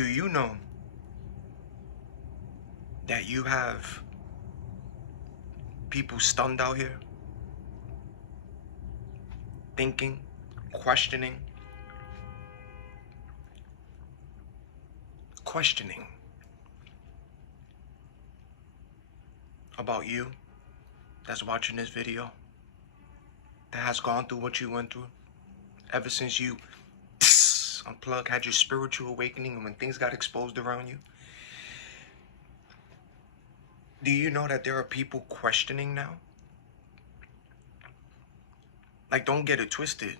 Do you know that you have people stunned out here? Thinking, questioning about you that's watching this video, that has gone through what you went through ever since you unplugged, had your spiritual awakening, and when things got exposed around you. Do you know that there are people questioning now? Like, don't get it twisted.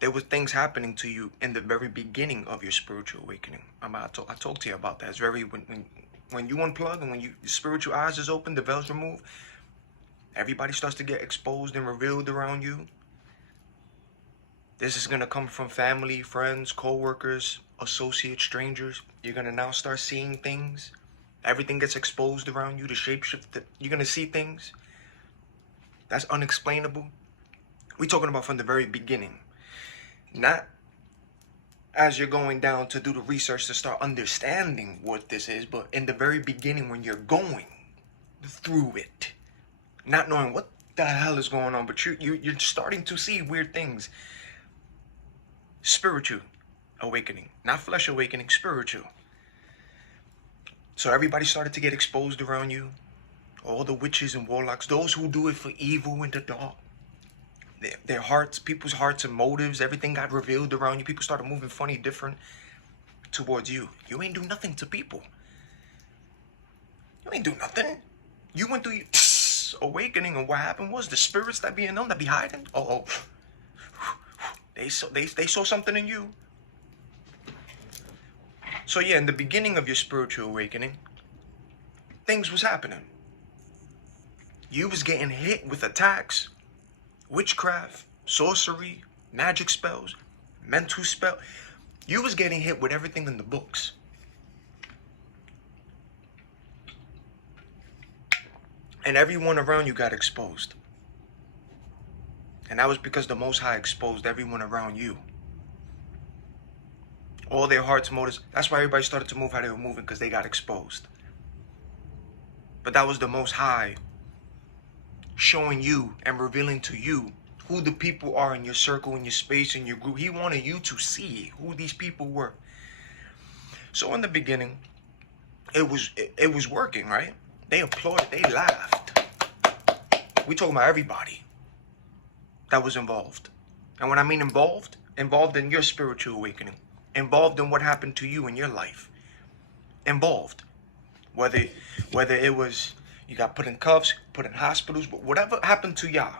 There was things happening to you in the very beginning of your spiritual awakening. I talked to you about that. It's very, when you unplug and when your spiritual eyes is open, the veil's removed, everybody starts to get exposed and revealed around you. This is going to come from family, friends, co-workers, associates, strangers. You're going to now start seeing things. Everything gets exposed around you, the shapeshift. You're going to see things that's unexplainable. We're talking about from the very beginning. Not as you're going down to do the research to start understanding what this is, but in the very beginning when you're going through it. Not knowing what the hell is going on, but you're starting to see weird things. Spiritual awakening. Not flesh awakening, spiritual. So everybody started to get exposed around you. All the witches and warlocks, those who do it for evil in the dark. Their hearts, people's hearts and motives, everything got revealed around you. People started moving funny, different towards you. You ain't do nothing to people. You ain't do nothing. You went through your awakening, and what happened was the spirits that be in them, that be hiding. They saw something in you. So yeah, in the beginning of your spiritual awakening, things was happening. You was getting hit with attacks, witchcraft, sorcery, magic spells, mental spell. You was getting hit with everything in the books. And everyone around you got exposed. And that was because the Most High exposed everyone around you. All their hearts, motives. That's why everybody started to move how they were moving, because they got exposed. But that was the Most High showing you and revealing to you who the people are in your circle, in your space, in your group. He wanted you to see who these people were. So in the beginning, it was working, right? They applauded, they laughed. We talking about everybody that was involved. And when I mean involved in your spiritual awakening, involved in what happened to you in your life, involved. Whether it was you got put in cuffs, put in hospitals, but whatever happened to y'all,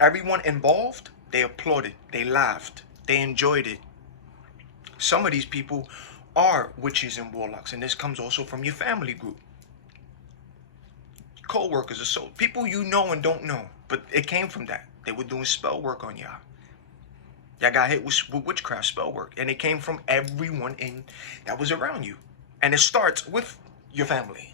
everyone involved, they applauded, they laughed, they enjoyed it. Some of these people are witches and warlocks, and this comes also from your family group. Co-workers or so, people you know and don't know, but it came from that. They were doing spell work on y'all. Y'all got hit with witchcraft spell work, and it came from everyone that was around you. And it starts with your family.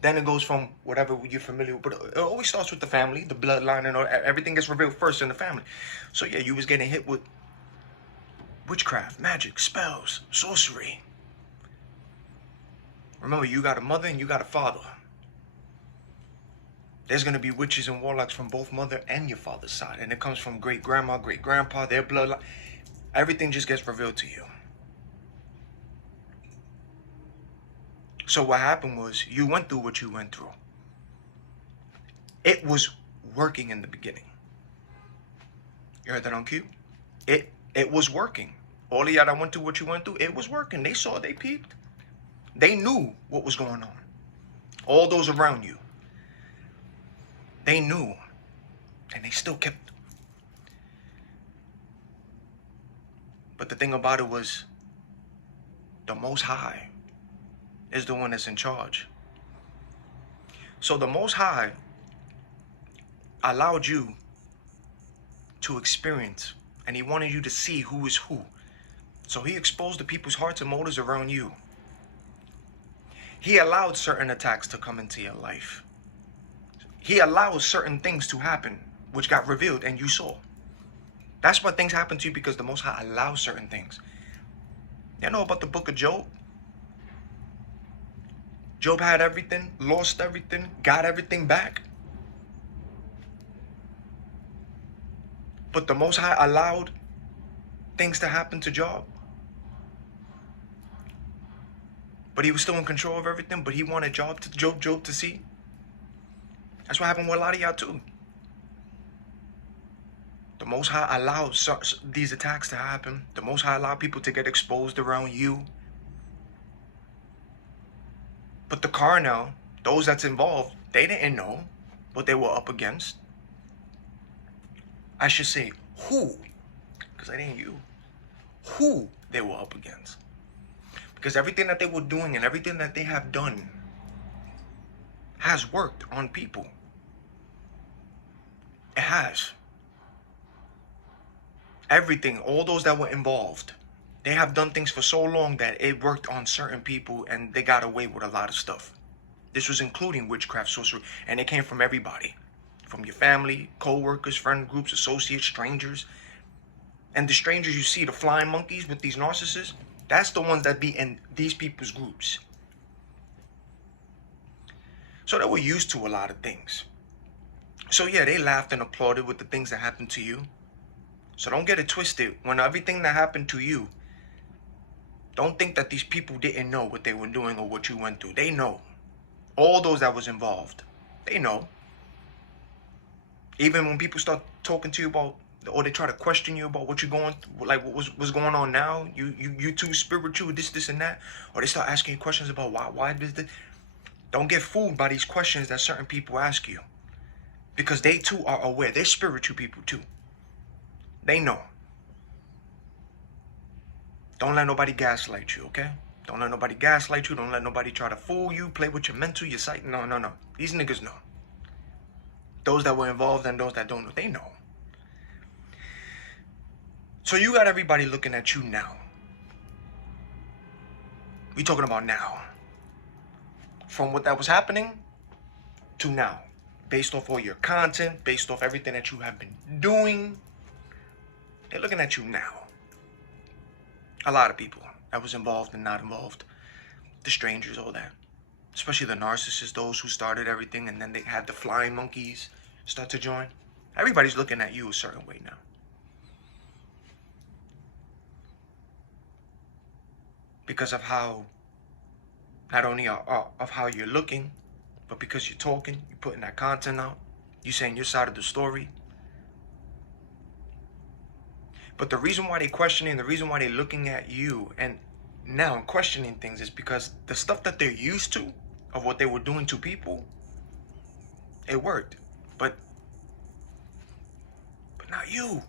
Then it goes from whatever you're familiar with, but it always starts with the family, the bloodline, and everything gets revealed first in the family. So yeah, you was getting hit with witchcraft, magic, spells, sorcery. Remember, you got a mother and you got a father. There's going to be witches and warlocks from both mother and your father's side. And it comes from great-grandma, great-grandpa, their bloodline. Everything just gets revealed to you. So what happened was, you went through what you went through. It was working in the beginning. You heard that on cue? It was working. All of y'all that went through what you went through, it was working. They saw, they peeped. They knew what was going on. All those around you. They knew. And they still kept. But the thing about it was, the Most High is the one that's in charge. So the Most High allowed you to experience, and he wanted you to see who is who. So he exposed the people's hearts and motives around you. He allowed certain attacks to come into your life. He allows certain things to happen, which got revealed and you saw. That's why things happen to you, because the Most High allows certain things. You know about the book of Job? Job had everything, lost everything, got everything back. But the Most High allowed things to happen to Job. But he was still in control of everything, but he wanted Job to see. That's what happened with a lot of y'all too. The Most High allowed these attacks to happen. The Most High allowed people to get exposed around you. But the carnal, those that's involved, they didn't know what they were up against. I should say who, because I didn't you, who they were up against. Because everything that they were doing and everything that they have done has worked on people. It has. Everything, all those that were involved, they have done things for so long that it worked on certain people and they got away with a lot of stuff. This was including witchcraft, sorcery, and it came from everybody. From your family, co-workers, friend groups, associates, strangers. And the strangers you see, the flying monkeys with these narcissists, that's the ones that be in these people's groups. So they were used to a lot of things. So yeah, they laughed and applauded with the things that happened to you. So don't get it twisted. When everything that happened to you, don't think that these people didn't know what they were doing or what you went through. They know. All those that was involved, they know. Even when people start talking to you about, or they try to question you about what you're going through, like what's going on now, you too spiritual, this and that, or they start asking you questions about why this. Don't get fooled by these questions that certain people ask you, because they too are aware. They're spiritual people too. They know. Don't let nobody gaslight you, okay? Don't let nobody gaslight you. Don't let nobody try to fool you, play with your mental, your sight. No. These niggas know. Those that were involved and those that don't know, they know. So you got everybody looking at you now. We talking about now. From what that was happening to now. Based off all your content, based off everything that you have been doing. They're looking at you now. A lot of people that was involved and not involved. The strangers, all that. Especially the narcissists, those who started everything and then they had the flying monkeys start to join. Everybody's looking at you a certain way now. Because of how, not only of how you're looking, but because you're talking, you're putting that content out, you're saying your side of the story. But the reason why they're questioning, the reason why they're looking at you and now questioning things is because the stuff that they're used to of what they were doing to people, it worked. But not you.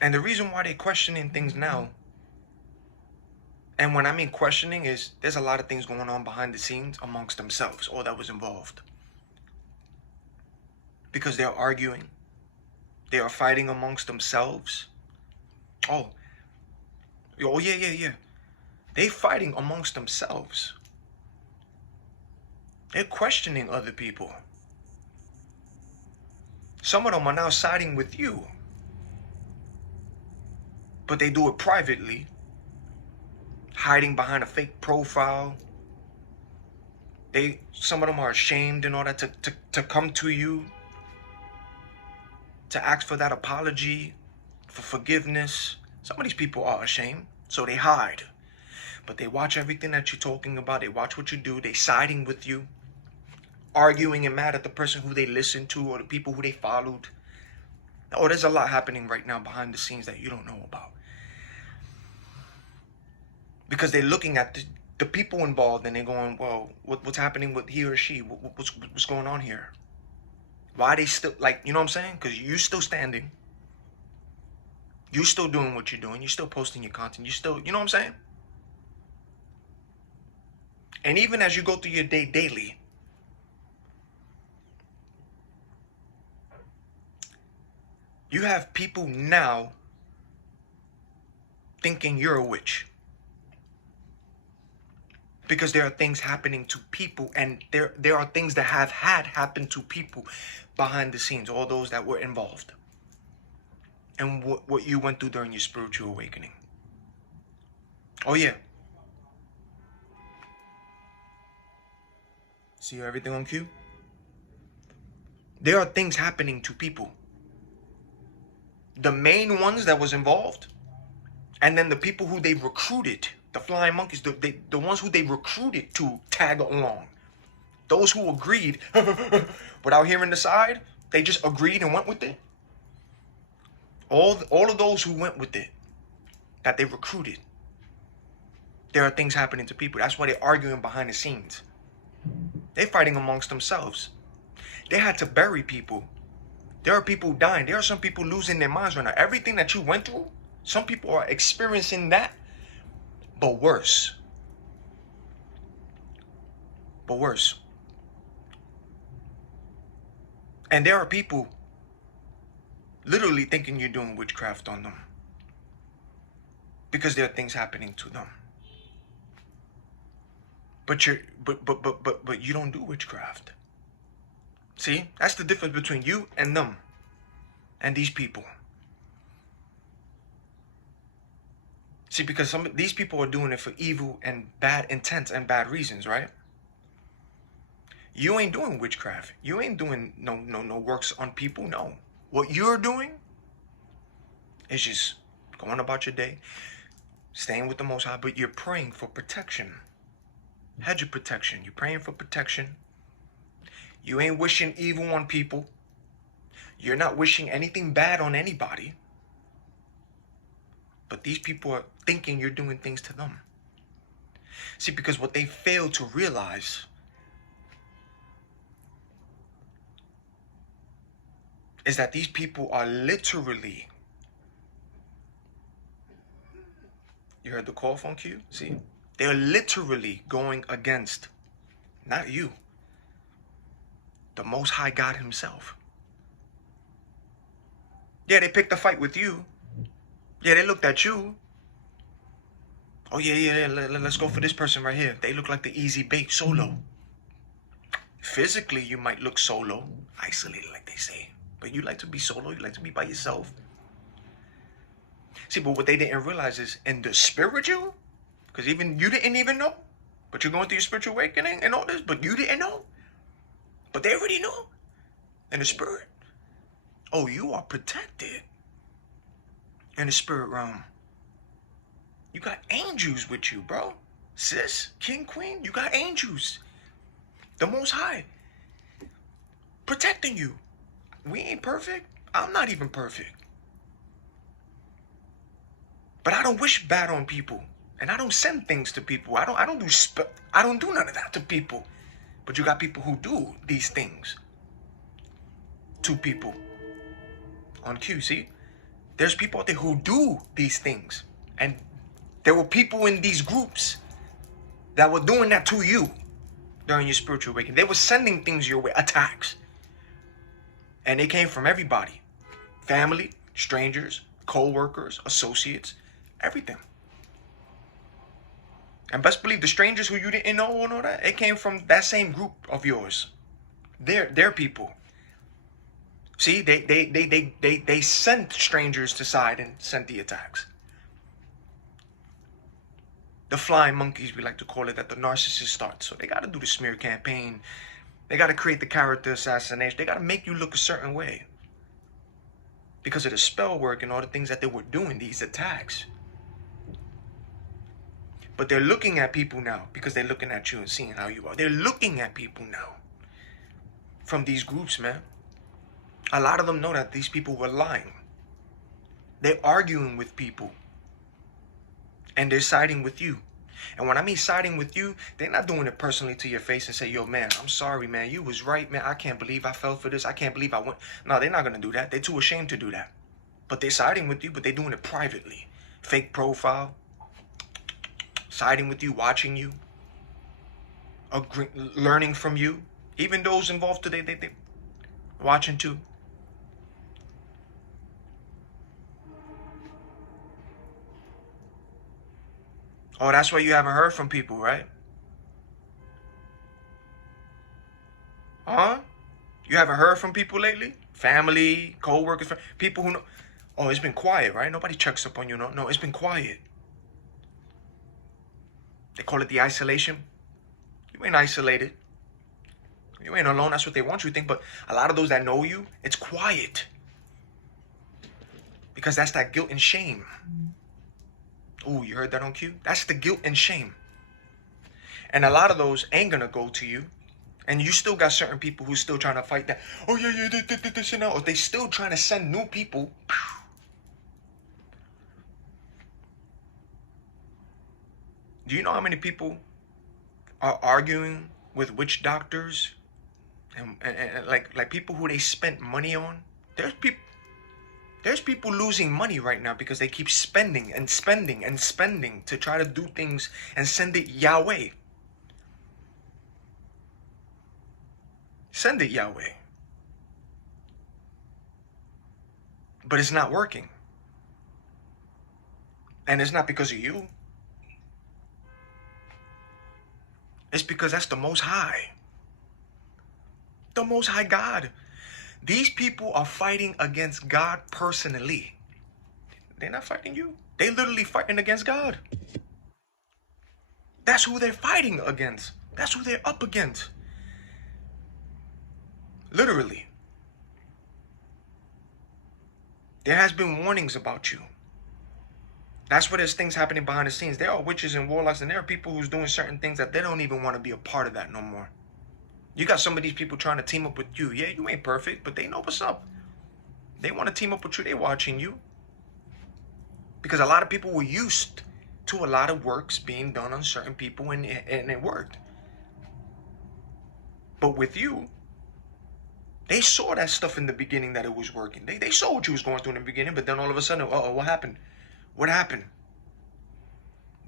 And the reason why they're questioning things now, and when I mean questioning is, there's a lot of things going on behind the scenes amongst themselves, all that was involved. Because they're arguing. They are fighting amongst themselves. Oh yeah. They fighting amongst themselves. They're questioning other people. Some of them are now siding with you. But they do it privately. Hiding behind a fake profile. Some of them are ashamed in order to come to you. To ask for that apology, for forgiveness. Some of these people are ashamed, so they hide. But they watch everything that you're talking about. They watch what you do. They siding with you. Arguing and mad at the person who they listened to or the people who they followed. Oh, there's a lot happening right now behind the scenes that you don't know about. Because they're looking at the people involved and they're going, well, what's happening with he or she? What's going on here? Why are they still, like, you know what I'm saying? Because you're still standing. You're still doing what you're doing. You're still posting your content. You're still, you know what I'm saying? And even as you go through your day daily, you have people now thinking you're a witch. Because there are things happening to people, and there are things that have had happen to people behind the scenes, all those that were involved. and what you went through during your spiritual awakening. Oh yeah. See everything on cue? There are things happening to people. The main ones that was involved, and then the people who they recruited, the flying monkeys, the ones who they recruited to tag along. Those who agreed without hearing the side, they just agreed and went with it. All of those who went with it, that they recruited, there are things happening to people. That's why they're arguing behind the scenes. They're fighting amongst themselves. They had to bury people. There are people dying. There are some people losing their minds right now. Everything that you went through, some people are experiencing that, but worse. But worse. And there are people literally thinking you're doing witchcraft on them because there are things happening to them. But you don't do witchcraft. See, that's the difference between you and them and these people. See, because these people are doing it for evil and bad intent and bad reasons, right? You ain't doing witchcraft. You ain't doing no works on people. No. What you're doing is just going about your day, staying with the Most High, but you're praying for protection. Hedge of protection. You're praying for protection. You ain't wishing evil on people. You're not wishing anything bad on anybody. But these people are thinking you're doing things to them. See, because what they fail to realize is that these people are literally, you heard the call phone cue? See, they're literally going against, not you, the Most High God himself. Yeah, they picked a fight with you. Yeah, they looked at you. Oh yeah, let's go for this person right here. They look like the easy bait, solo. Physically, you might look solo, isolated like they say. But you like to be solo, you like to be by yourself. See, but what they didn't realize is in the spiritual, because even you didn't even know, but you're going through your spiritual awakening and all this, but you didn't know. But they already know. In the spirit. Oh, you are protected. In the spirit realm. You got angels with you, bro. Sis, king, queen, you got angels. The Most High. Protecting you. We ain't perfect. I'm not even perfect. But I don't wish bad on people. And I don't send things to people. I don't do none of that to people. But you got people who do these things to people. On cue, see? There's people out there who do these things. And there were people in these groups that were doing that to you during your spiritual awakening. They were sending things your way, attacks. And they came from everybody. Family, strangers, co-workers, associates, everything. And best believe the strangers who you didn't know and all that, it came from that same group of yours. They're people. See, they sent strangers to side and sent the attacks. The flying monkeys, we like to call it, that the narcissist starts. So they got to do the smear campaign. They got to create the character assassination. They got to make you look a certain way. Because of the spell work and all the things that they were doing, these attacks. But they're looking at people now because they're looking at you and seeing how you are. They're looking at people now from these groups, man. A lot of them know that these people were lying. They're arguing with people. And they're siding with you. And when I mean siding with you, they're not doing it personally to your face and say, yo, man, I'm sorry, man. You was right, man. I can't believe I fell for this. I can't believe I went. No, they're not going to do that. They're too ashamed to do that. But they're siding with you, but they're doing it privately. Fake profile. Siding with you, watching you. Learning from you. Even those involved today, they watching too. Oh, that's why you haven't heard from people, right? Huh? You haven't heard from people lately? Family, co-workers, people who know. Oh, it's been quiet, right? Nobody checks up on you. No, it's been quiet. They call it the isolation. You ain't isolated. You ain't alone. That's what they want you to think. But a lot of those that know you, it's quiet. Because that's that guilt and shame. Ooh, you heard that on cue? That's the guilt and shame. And a lot of those ain't gonna go to you. And you still got certain people who still trying to fight that. Oh, yeah, this and that. Or they still trying to send new people. Do you know how many people are arguing with witch doctors and like people who they spent money on? There's people losing money right now because they keep spending and spending and spending to try to do things and send it Yahweh. Send it Yahweh. But it's not working. And it's not because of you. It's because that's the Most High. The Most High God. These people are fighting against God personally. They're not fighting you. They're literally fighting against God. That's who they're fighting against. That's who they're up against. Literally. There has been warnings about you. That's where there's things happening behind the scenes. There are witches and warlocks, and there are people who's doing certain things that they don't even want to be a part of that no more. You got some of these people trying to team up with you. Yeah, you ain't perfect, but they know what's up. They want to team up with you. They watching you. Because a lot of people were used to a lot of works being done on certain people, and it worked. But with you, they saw that stuff in the beginning that it was working. They saw what you was going through in the beginning, but then all of a sudden, uh-oh, what happened? What happened?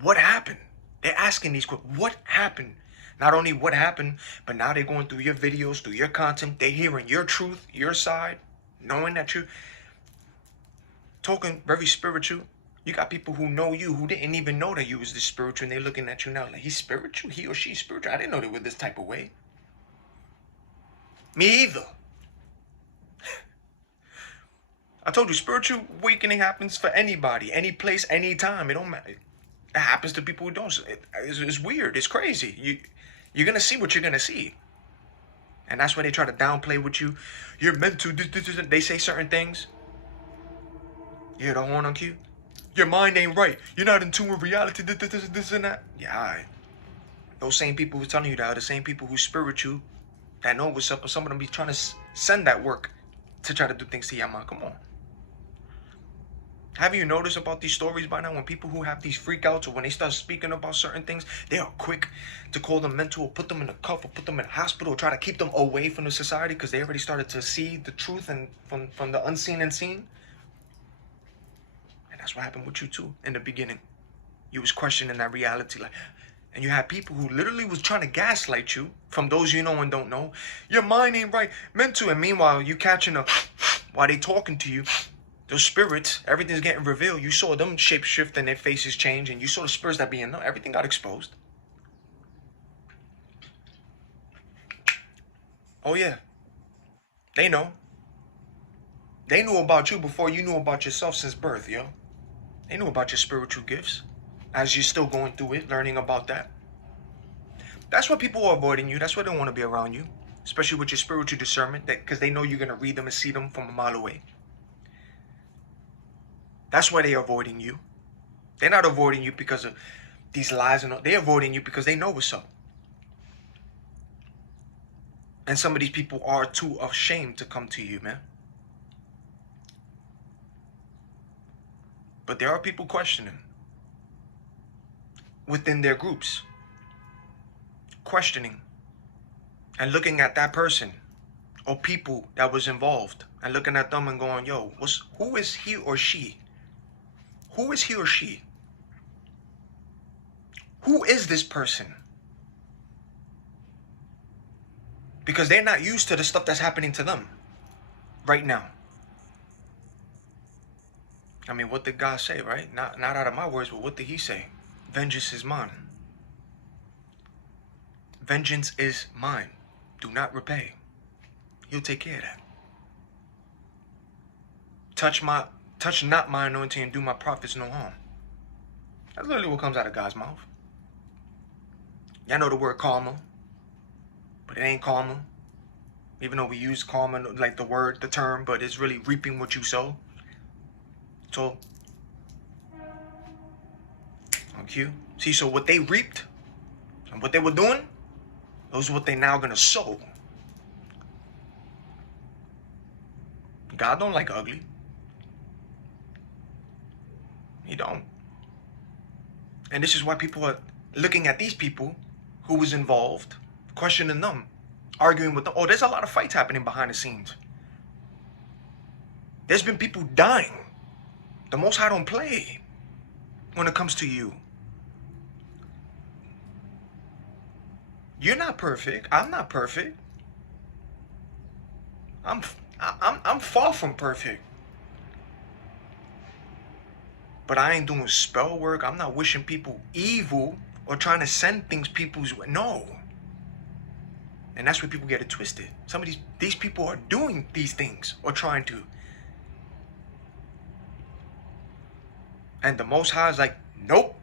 What happened? They're asking these questions. What happened? Not only what happened, but now they're going through your videos, through your content. They're hearing your truth, your side, knowing that you're talking very spiritual. You got people who know you who didn't even know that you was this spiritual, and they're looking at you now like, he's spiritual? He or she's spiritual? I didn't know they were this type of way. Me either. I told you, spiritual awakening happens for anybody, any place, any time. It don't matter. It happens to people who don't. It's weird. It's crazy. You're going to see what you're going to see. And that's why they try to downplay with you. You're meant to. They say certain things. You hear the horn on cue? Your mind ain't right. You're not in tune with reality. This and that. Yeah, all right. Those same people who's telling you that are the same people who's spiritual, that know what's up, but some of them be trying to send that work to try to do things to your mind. Come on. Have you noticed about these stories by now? When people who have these freakouts, or when they start speaking about certain things, they are quick to call them mental, or put them in a cuff, or put them in a hospital, or try to keep them away from the society because they already started to see the truth and from the unseen and seen. And that's what happened with you too in the beginning. You was questioning that reality, and you had people who literally was trying to gaslight you, from those you know and don't know. Your mind ain't right, mental, and meanwhile you catching up while they talking to you. Those spirits, everything's getting revealed. You saw them shape shift and their faces change, and you saw the spirits that being known. Everything got exposed. Oh yeah, they know. They knew about you before you knew about yourself since birth, yo. They knew about your spiritual gifts as you're still going through it, learning about that. That's why people are avoiding you. That's why they don't want to be around you, especially with your spiritual discernment, because they know you're going to read them and see them from a mile away. That's why they're avoiding you. They're not avoiding you because of these lies and all. They're avoiding you because they know what's up. And some of these people are too ashamed to come to you, man. But there are people questioning within their groups, questioning and looking at that person or people that was involved and looking at them and going, yo, who is he or she? Who is he or she? Who is this person? Because they're not used to the stuff that's happening to them right now. I mean, what did God say, right? Not out of my words, but what did he say? Vengeance is mine. Vengeance is mine. Do not repay. He'll take care of that. Touch my Touch not my anointing and do my prophets no harm. That's literally what comes out of God's mouth. Y'all know the word karma, but it ain't karma. Even though we use karma like the word, the term, but it's really reaping what you sow. So, on cue. See, so what they reaped and what they were doing, those are what they now gonna sow. God don't like ugly. He don't. And this is why people are looking at these people who was involved, questioning them, arguing with them. Oh, there's a lot of fights happening behind the scenes. There's been people dying. The Most High don't play when it comes to you. You're not perfect. I'm not perfect. I'm far from perfect. But I ain't doing spell work. I'm not wishing people evil or trying to send things people's way. No. And that's where people get it twisted. Some of these people are doing these things or trying to. And the Most High is like, nope.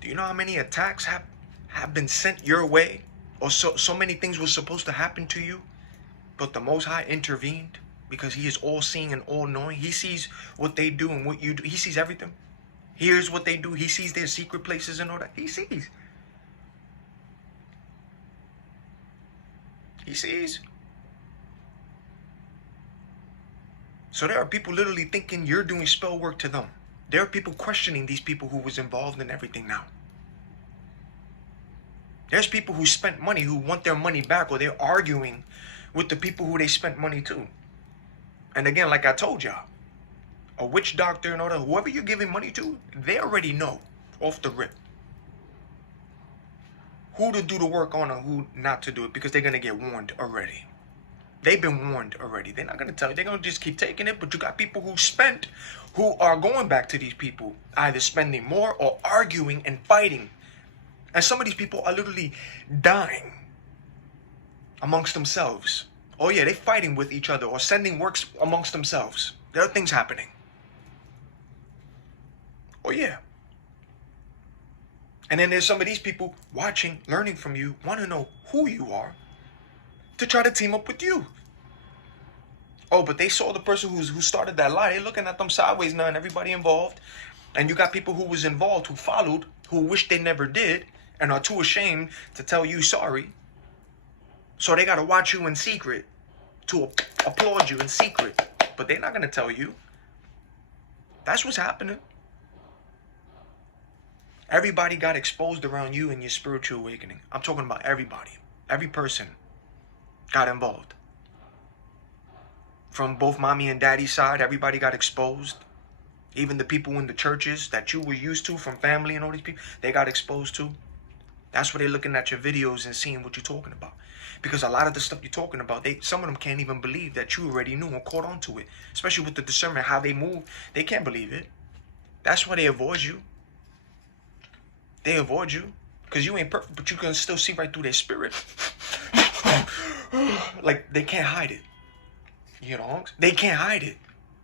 Do you know how many attacks have been sent your way? Or so many things were supposed to happen to you, but the Most High intervened because he is all-seeing and all-knowing. He sees what they do and what you do. He sees everything. He hears what they do. He sees their secret places and all that. He sees. He sees. So there are people literally thinking you're doing spell work to them. There are people questioning these people who was involved in everything now. There's people who spent money who want their money back, or they're arguing with the people who they spent money to. And again, like I told y'all, a witch doctor and all that, whoever you're giving money to, they already know off the rip who to do the work on and who not to do it, because they're going to get warned already. They've been warned already. They're not going to tell you. They're going to just keep taking it. But you got people who spent, who are going back to these people, either spending more or arguing and fighting. And some of these people are literally dying amongst themselves. Oh yeah, they're fighting with each other or sending works amongst themselves. There are things happening. Oh yeah. And then there's some of these people watching, learning from you, want to know who you are, to try to team up with you. Oh, but they saw the person who started that lie. They're looking at them sideways now and everybody involved. And you got people who was involved, who followed, who wish they never did, and are too ashamed to tell you sorry. So they got to watch you in secret, to applaud you in secret. But they're not going to tell you. That's what's happening. Everybody got exposed around you in your spiritual awakening. I'm talking about everybody. Every person got involved. From both mommy and daddy's side, everybody got exposed. Even the people in the churches that you were used to from family and all these people, they got exposed to. That's why they're looking at your videos and seeing what you're talking about. Because a lot of the stuff you're talking about, some of them can't even believe that you already knew and caught on to it. Especially with the discernment, how they move. They can't believe it. That's why they avoid you. They avoid you. Because you ain't perfect, but you can still see right through their spirit. Like, they can't hide it. You know, they can't hide it.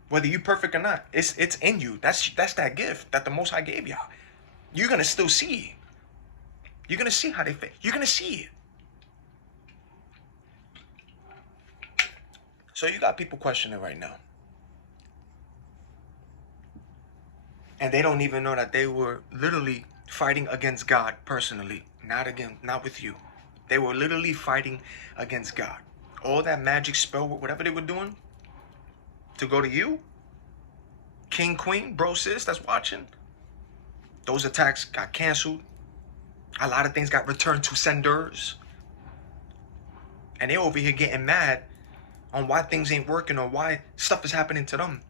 Whether you perfect or not, it's in you. That's that gift that the Most High gave y'all. You're gonna still see. You're gonna see how they fit. You're gonna see it. So you got people questioning right now, and they don't even know that they were literally fighting against God personally, not with you. They were literally fighting against God. All that magic spell, whatever they were doing, to go to you, king, queen, bro, sis, that's watching. Those attacks got canceled. A lot of things got returned to senders. And they over here getting mad on why things ain't working or why stuff is happening to them.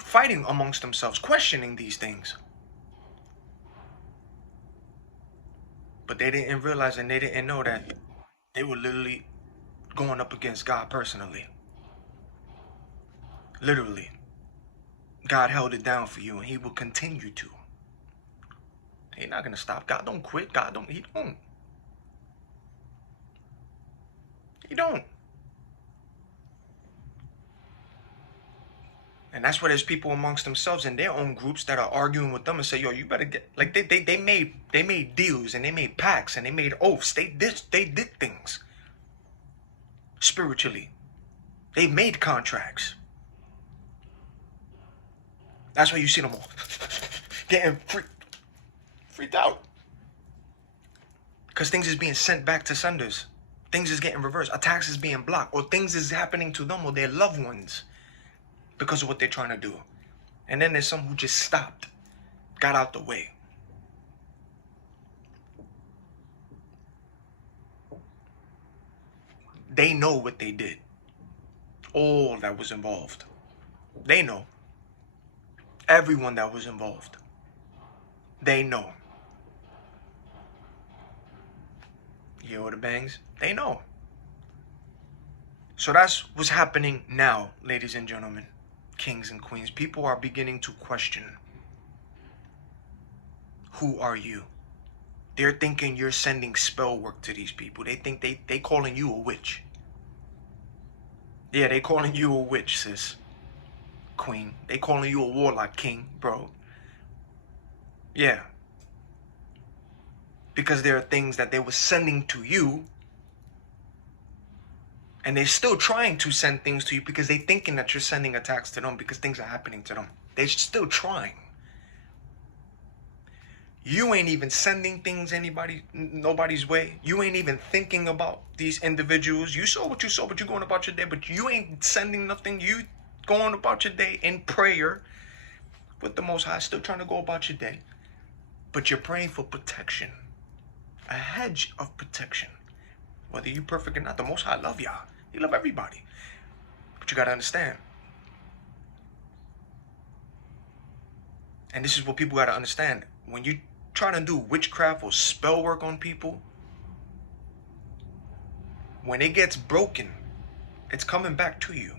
Fighting amongst themselves, questioning these things. But they didn't realize and they didn't know that they were literally going up against God personally. Literally. God held it down for you and he will continue to. He's not going to stop. God don't quit. He don't. He don't. And that's where there's people amongst themselves in their own groups that are arguing with them and say, yo, you better get, like, they made deals and they made pacts and they made oaths. They did things spiritually. They made contracts. That's why you see them all getting freaked out. Because things is being sent back to senders. Things is getting reversed. Attacks is being blocked. Or things is happening to them or their loved ones because of what they're trying to do. And then there's some who just stopped. Got out the way. They know what they did. All that was involved. They know. Everyone that was involved. They know. You hear what the bangs? They know. So that's what's happening now, ladies and gentlemen, kings and queens. People are beginning to question. Who are you? They're thinking you're sending spell work to these people. They think they calling you a witch. Yeah, they calling you a witch, sis. Queen. They calling you a warlock, king, bro. Yeah. Because there are things that they were sending to you. And they're still trying to send things to you because they're thinking that you're sending attacks to them because things are happening to them. They're still trying. You ain't even sending things nobody's way. You ain't even thinking about these individuals. You saw what you saw, but you're going about your day. But you ain't sending nothing. You going about your day in prayer with the Most High, still trying to go about your day. But you're praying for protection. A hedge of protection. Whether you're perfect or not, the Most High love y'all. He love everybody. But you got to understand. And this is what people got to understand. When you trying to do witchcraft or spell work on people, when it gets broken, it's coming back to you.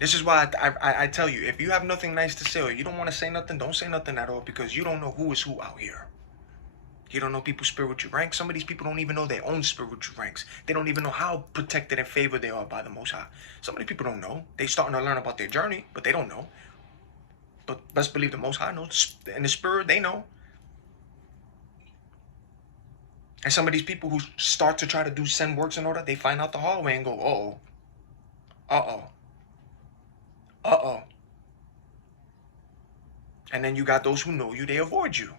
This is why I tell you, if you have nothing nice to say or you don't want to say nothing, don't say nothing at all, because you don't know who is who out here. You don't know people's spiritual ranks. Some of these people don't even know their own spiritual ranks. They don't even know how protected and favored they are by the Most High. Some of these people don't know. They starting to learn about their journey, but they don't know. But best believe the Most High knows. In the spirit, they know. And some of these people who start to try to send works in order, they find out the hard way and go, uh-oh. Uh-oh. Uh-oh. And then you got those who know you, they avoid you.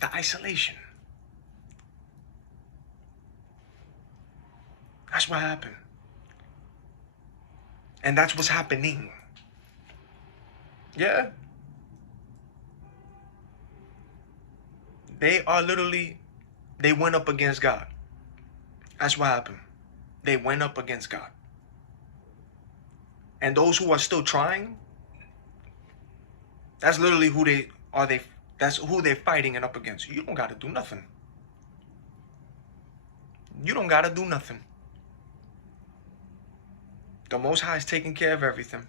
The isolation. That's what happened. And that's what's happening. Yeah. They went up against God. That's what happened. They went up against God. And those who are still trying, that's literally that's who they're fighting and up against. You don't got to do nothing. You don't got to do nothing. The Most High is taking care of everything.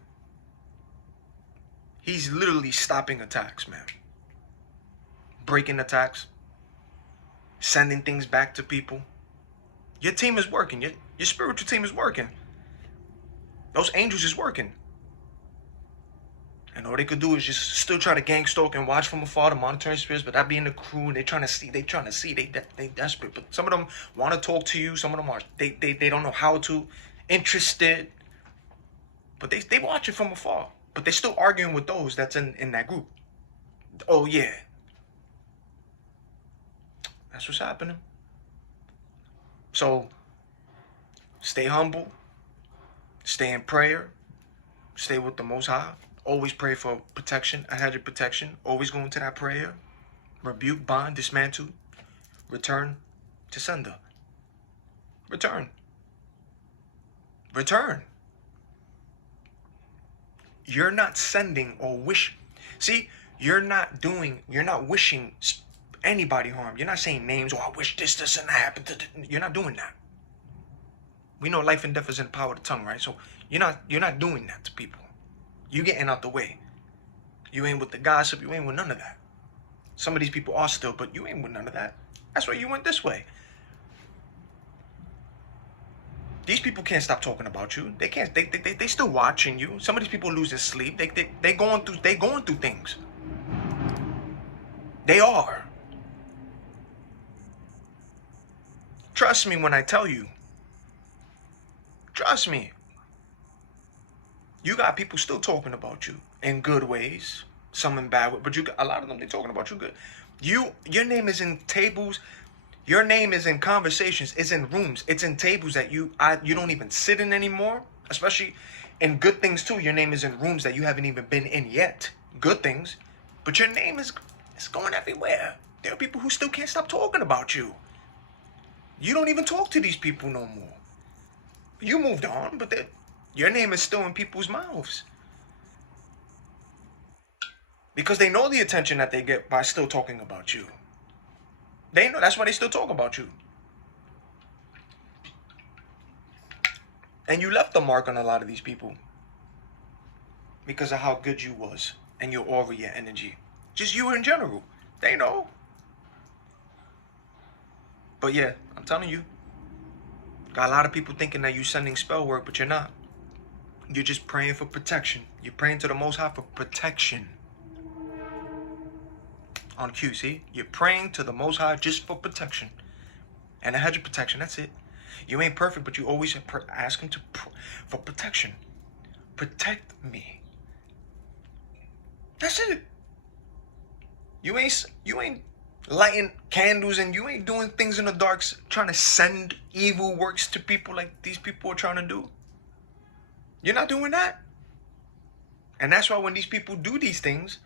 He's literally stopping attacks, man. Breaking attacks. Sending things back to people. Your team is working. Your spiritual team is working. Those angels is working. And all they could do is just still try to gang stalk and watch from afar the monitoring spirits, but that being the crew, and they trying to see, they desperate. But some of them want to talk to you, some of them are, they don't know how to, interested. But they watch it from afar. But they're still arguing with those that's in that group. Oh yeah. That's what's happening. So stay humble. Stay in prayer. Stay with the Most High. Always pray for protection, a hedge of protection. Always go into that prayer. Rebuke, bind, dismantle. Return to sender. Return. Return. You're not sending or wish. See, you're not wishing anybody harm. You're not saying names, oh, I wish this, and that happened. You're not doing that. We know life and death is in the power of the tongue, right? So you're not doing that to people. You getting out the way. You ain't with the gossip. You ain't with none of that. Some of these people are still, but you ain't with none of that. That's why you went this way. These people can't stop talking about you. They can't. They still watching you. Some of these people losing sleep. They going through things. They are. Trust me when I tell you. Trust me. You got people still talking about you in good ways, some in bad ways, but you got a lot of them. They talking about you good. Your name is in tables. Your name is in conversations. It's in rooms. It's in tables that you don't even sit in anymore. Especially in good things too. Your name is in rooms that you haven't even been in yet. Good things, but your name is going everywhere. There are people who still can't stop talking about you. You don't even talk to these people no more. You moved on, but your name is still in people's mouths. Because they know the attention that they get by still talking about you. They know, that's why they still talk about you. And you left a mark on a lot of these people. Because of how good you was. And your aura, your energy. Just you in general. They know. But yeah, I'm telling you. Got a lot of people thinking that you're sending spell work, but you're not. You're just praying for protection. You're praying to the Most High for protection. On cue, see? You're praying to the Most High just for protection. And a hedge of protection, that's it. You ain't perfect, but you always ask him for protection. Protect me. That's it. You ain't lighting candles and you ain't doing things in the darks trying to send evil works to people like these people are trying to do. You're not doing that. And that's why when these people do these things,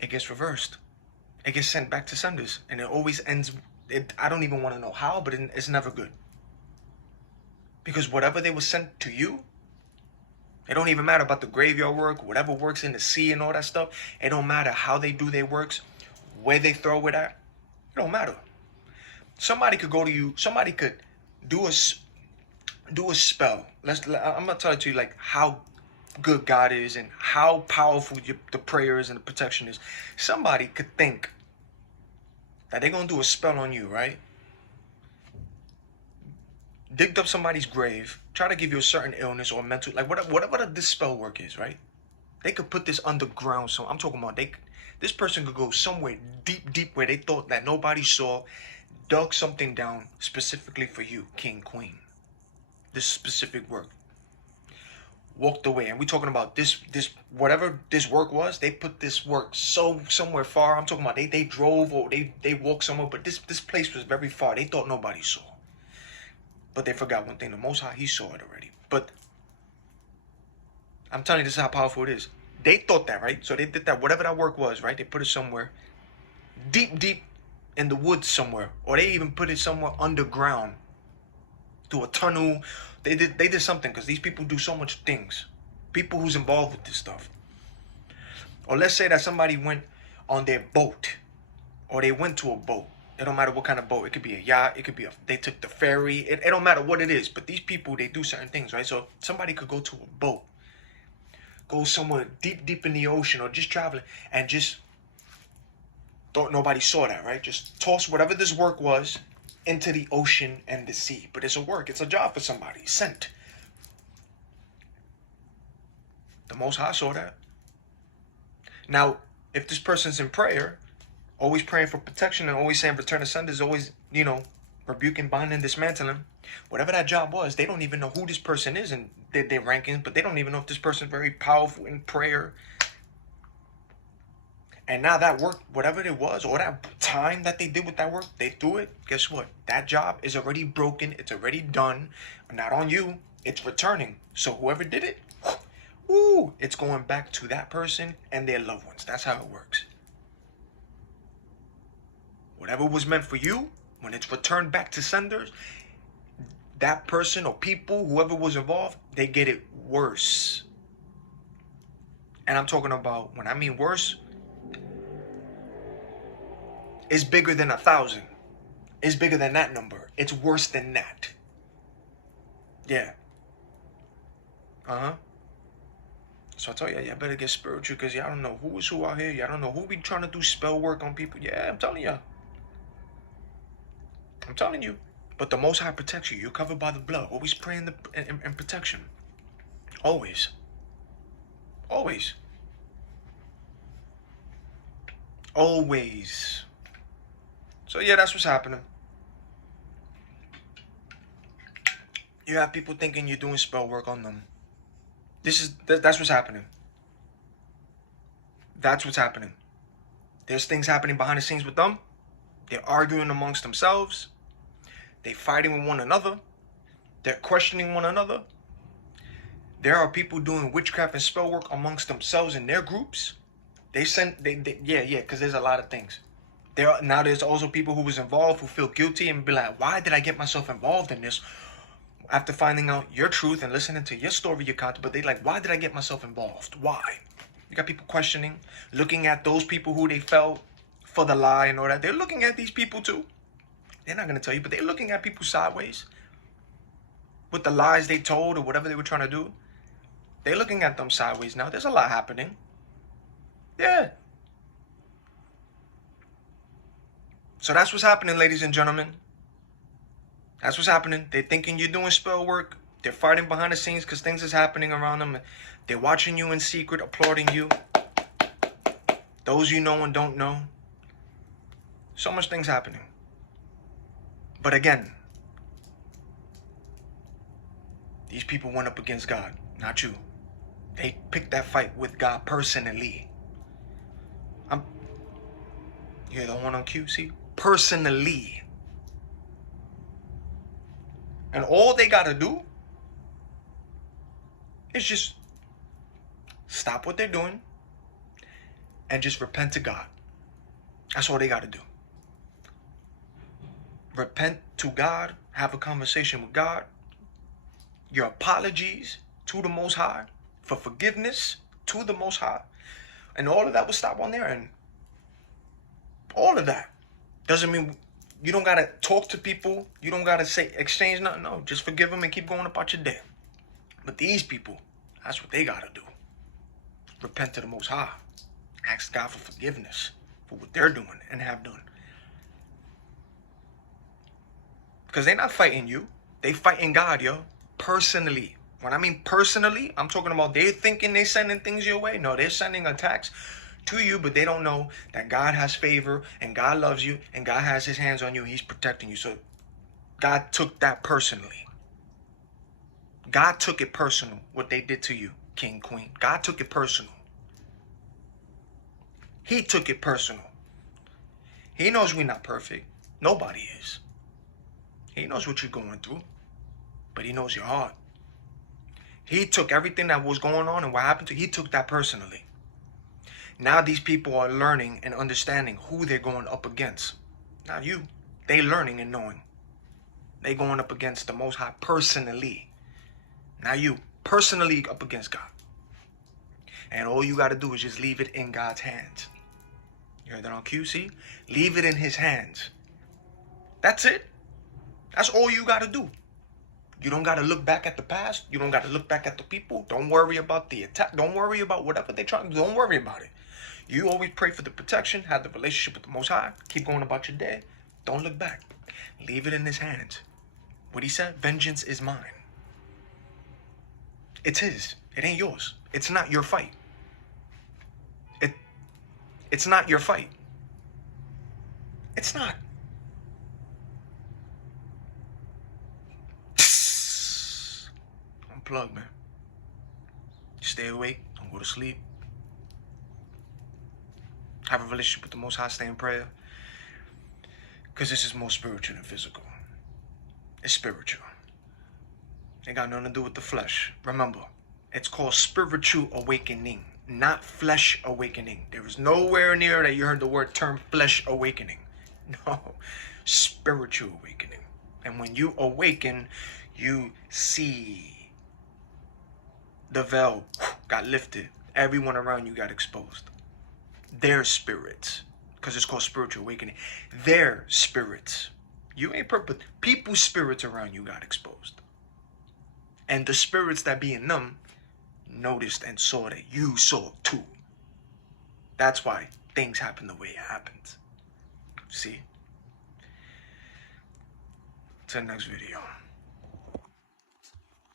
it gets reversed. It gets sent back to senders. And it always ends, I don't even want to know how, but it's never good. Because whatever they were sent to you, it don't even matter about the graveyard work, whatever works in the sea and all that stuff. It don't matter how they do their works, where they throw it at. It don't matter. Somebody could go to you, somebody could do a spell. I'm going to tell it to you like how good God is and how powerful the prayers and the protection is. Somebody could think that they're going to do a spell on you, right? Digged up somebody's grave, try to give you a certain illness or mental, like whatever this spell work is, right? They could put this underground. So I'm talking about this person could go somewhere deep where they thought that nobody saw, dug something down specifically for you, king, queen. This specific work. Walked away, and we're talking about this whatever this work was. They put this work somewhere far. I'm talking about they drove or they walked somewhere, but this place was very far. They thought nobody saw. But they forgot one thing. The Most High, he saw it already. But I'm telling you, this is how powerful it is. They thought that, right? So they did that, whatever that work was, right? They put it somewhere deep in the woods somewhere. Or they even put it somewhere underground. Through a tunnel. They did something, because these people do so much things. People who's involved with this stuff. Or let's say that somebody went on their boat. Or they went to a boat. It don't matter what kind of boat. It could be a yacht. It could be they took the ferry. It don't matter what it is. But these people, they do certain things, right? So somebody could go to a boat. Go somewhere deep in the ocean or just traveling. And just thought nobody saw that, right? Just toss whatever this work was into the ocean and the sea. But it's a work. It's a job for somebody. Sent. The Most High saw that. Now, if this person's in prayer, always praying for protection and always saying return to senders, always, rebuking, binding, dismantling. Whatever that job was, they don't even know who this person is and their rankings, but they don't even know if this person's very powerful in prayer. And now that work, whatever it was, or that time that they did with that work, they threw it. Guess what? That job is already broken. It's already done. Not on you. It's returning. So whoever did it, it's going back to that person and their loved ones. That's how it works. Whatever was meant for you, when it's returned back to senders, that person or people, whoever was involved, they get it worse. And I'm talking about, when I mean worse, it's bigger than 1,000. It's bigger than that number. It's worse than that. Yeah. So I told you, y'all better get spiritual, because y'all don't know who is who out here. Y'all don't know who be trying to do spell work on people. Yeah, I'm telling y'all. I'm telling you. But the Most High protects you. You're covered by the blood. Always pray in protection. Always. Always. Always. So yeah, that's what's happening. You have people thinking you're doing spell work on them. That's what's happening. That's what's happening. There's things happening behind the scenes with them. They're arguing amongst themselves. They're fighting with one another. They're questioning one another. There are people doing witchcraft and spell work amongst themselves in their groups. Because there's a lot of things. There's also people who was involved who feel guilty and be like, why did I get myself involved in this? After finding out your truth and listening to your story, your content, but they like, why did I get myself involved? Why? You got people questioning, looking at those people who they fell for the lie and all that. They're looking at these people too. They're not going to tell you, but they're looking at people sideways with the lies they told or whatever they were trying to do. They're looking at them sideways now. There's a lot happening. Yeah. So that's what's happening, ladies and gentlemen. That's what's happening. They're thinking you're doing spell work. They're fighting behind the scenes because things is happening around them. They're watching you in secret, applauding you. Those you know and don't know. So much things happening. But again, these people went up against God, not you. They picked that fight with God personally. You're the one on cue, see? Personally. And all they got to do is just stop what they're doing and just repent to God. That's all they got to do. Repent to God, have a conversation with God, your apologies to the Most High, for forgiveness to the Most High, and all of that will stop on their end. All of that. Doesn't mean you don't got to talk to people, you don't got to exchange nothing, no, just forgive them and keep going about your day. But these people, that's what they got to do. Repent to the Most High. Ask God for forgiveness for what they're doing and have done. Because they're not fighting you. They fighting God, yo. Personally. When I mean personally, I'm talking about they thinking they sending things your way. No, they're sending attacks to you, but they don't know that God has favor and God loves you and God has his hands on you. He's protecting you. So God took that personally. God took it personal, what they did to you, King, Queen. God took it personal. He took it personal. He knows we're not perfect. Nobody is. He knows what you're going through, but he knows your heart. He took everything that was going on and what happened to you, he took that personally. Now these people are learning and understanding who they're going up against. Not you. They learning and knowing. They going up against the Most High personally. Not you. Personally up against God. And all you got to do is just leave it in God's hands. You heard that on QC? Leave it in his hands. That's it. That's all you got to do. You don't got to look back at the past. You don't got to look back at the people. Don't worry about the attack. Don't worry about whatever they're trying to do. Don't worry about it. You always pray for the protection. Have the relationship with the Most High. Keep going about your day. Don't look back. Leave it in his hands. What he said, vengeance is mine. It's his. It ain't yours. It's not your fight. It's not your fight. It's not. Unplug, man. Stay awake. Don't go to sleep. Have a relationship with the Most High. Stay in prayer. Because this is more spiritual than physical. It's spiritual. It got nothing to do with the flesh. Remember, it's called spiritual awakening, not flesh awakening. There is nowhere near that you heard the word term flesh awakening. No, spiritual awakening. And when you awaken, you see the veil got lifted. Everyone around you got exposed. Their spirits, because it's called spiritual awakening. Their spirits. You ain't purpose. People's spirits around you got exposed. And the spirits that be in them noticed and saw that you saw too. That's why things happen the way it happens. See? Till next video.